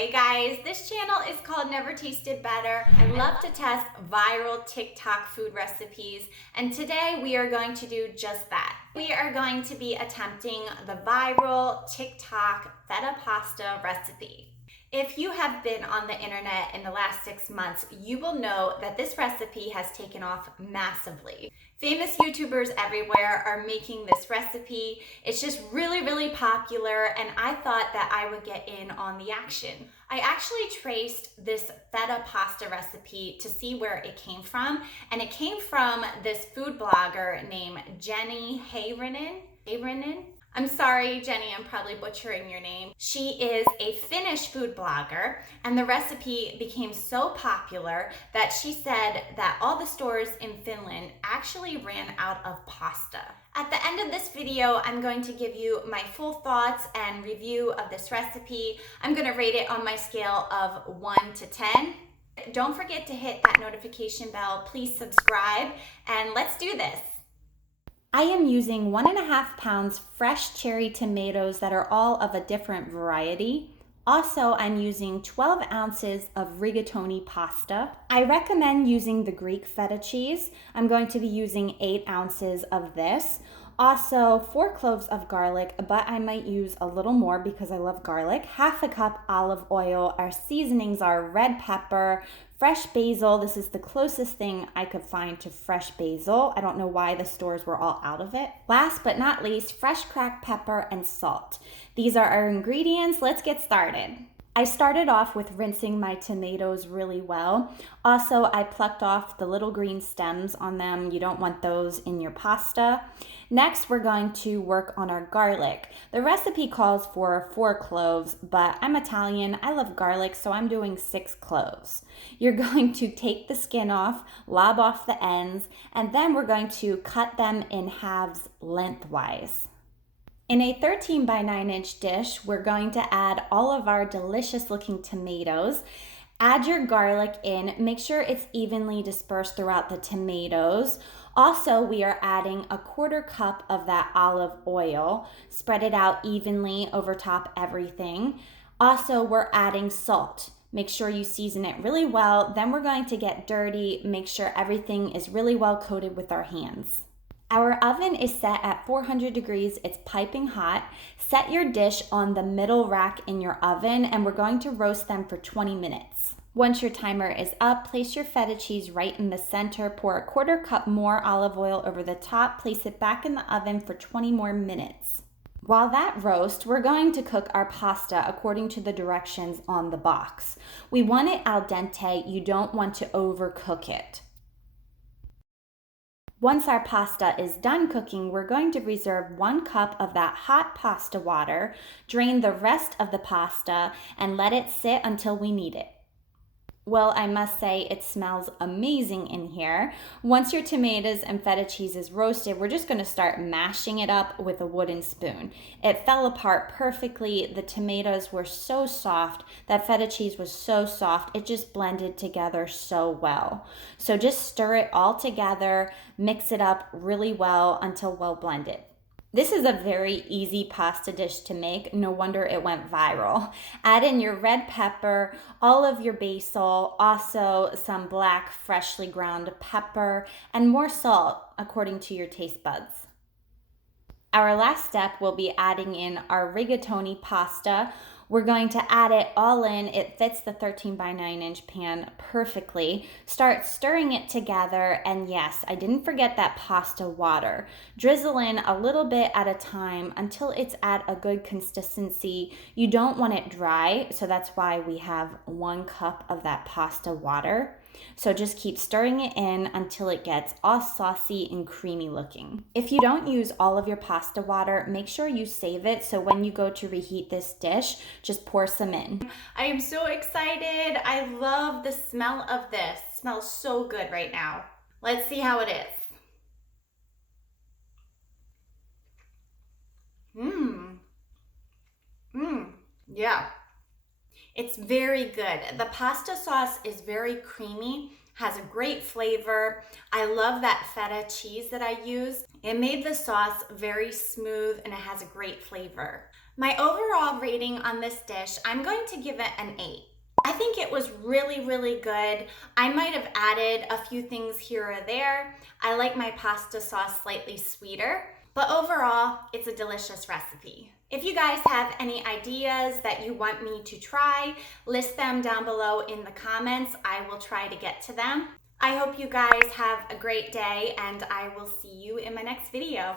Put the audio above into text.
Hey guys, this channel is called Never Tasted Better. I love to test viral TikTok food recipes, and today we are going to do just that. We are going to be attempting the viral TikTok feta pasta recipe. If you have been on the internet in the last 6 months, you will know that this recipe has taken off massively. Famous YouTubers everywhere are making this recipe. It's just really popular, and I thought that I would get in on the action. I actually traced this feta pasta recipe to see where it came from, and it came from this food blogger named Jenni Hayrinen. I'm sorry, Jenny, I'm probably butchering your name. She is a Finnish food blogger, and the recipe became so popular that she said that all the stores in Finland actually ran out of pasta. At the end of this video, I'm going to give you my full thoughts and review of this recipe. I'm gonna rate it on my scale of 1 to 10. Don't forget to hit that notification bell. Please subscribe, and let's do this. I am using 1.5 pounds fresh cherry tomatoes that are all of a different variety. Also, I'm using 12 ounces of rigatoni pasta. I recommend using the Greek feta cheese. I'm going to be using 8 ounces of this. Also, 4 cloves of garlic, but I might use a little more because I love garlic. 1/2 cup olive oil. Our seasonings are red pepper, fresh basil. This is the closest thing I could find to fresh basil. I don't know why the stores were all out of it. Last but not least, fresh cracked pepper and salt. These are our ingredients. Let's get started. I started off with rinsing my tomatoes really well. Also, I plucked off the little green stems on them. You don't want those in your pasta. Next, we're going to work on our garlic. The recipe calls for 4 cloves, but I'm Italian. I love garlic, so I'm doing 6 cloves. You're going to take the skin off, lob off the ends, and then we're going to cut them in halves lengthwise. In a 13 by 9 inch dish, we're going to add all of our delicious looking tomatoes. Add your garlic in, make sure it's evenly dispersed throughout the tomatoes. Also, we are adding 1/4 cup of that olive oil. Spread it out evenly over top everything. Also, we're adding salt. Make sure you season it really well. Then we're going to get dirty, make sure everything is really well coated with our hands. Our oven is set at 400 degrees. It's piping hot. Set your dish on the middle rack in your oven, and we're going to roast them for 20 minutes. Once your timer is up, place your feta cheese right in the center. Pour 1/4 cup more olive oil over the top. Place it back in the oven for 20 more minutes. While that roasts, we're going to cook our pasta according to the directions on the box. We want it al dente. You don't want to overcook it. Once our pasta is done cooking, we're going to reserve 1 cup of that hot pasta water, drain the rest of the pasta, and let it sit until we need it. Well, I must say it smells amazing in here. Once your tomatoes and feta cheese is roasted, we're just going to start mashing it up with a wooden spoon. It fell apart perfectly. The tomatoes were so soft. That feta cheese was so soft. It just blended together so well. So just stir it all together, mix it up really well until well blended. This is a very easy pasta dish to make. No wonder it went viral. Add in your red pepper, all of your basil, also some black freshly ground pepper, and more salt according to your taste buds. Our last step will be adding in our rigatoni pasta. We're going to add it all in. It fits the 13 by 9 inch pan perfectly. Start stirring it together, and yes, I didn't forget that pasta water. Drizzle in a little bit at a time until it's at a good consistency. You don't want it dry, so that's why we have 1 cup of that pasta water. So just keep stirring it in until it gets all saucy and creamy looking. If you don't use all of your pasta water, make sure you save it so when you go to reheat this dish, just pour some in. I am so excited. I love the smell of this. It smells so good right now. Let's see how it is. Yeah. It's very good. The pasta sauce is very creamy, has a great flavor. I love that feta cheese that I used. It made the sauce very smooth and it has a great flavor. My overall rating on this dish, I'm going to give it an 8. I think it was really, really good. I might have added a few things here or there. I like my pasta sauce slightly sweeter, but overall, it's a delicious recipe. If you guys have any ideas that you want me to try, list them down below in the comments. I will try to get to them. I hope you guys have a great day, and I will see you in my next video.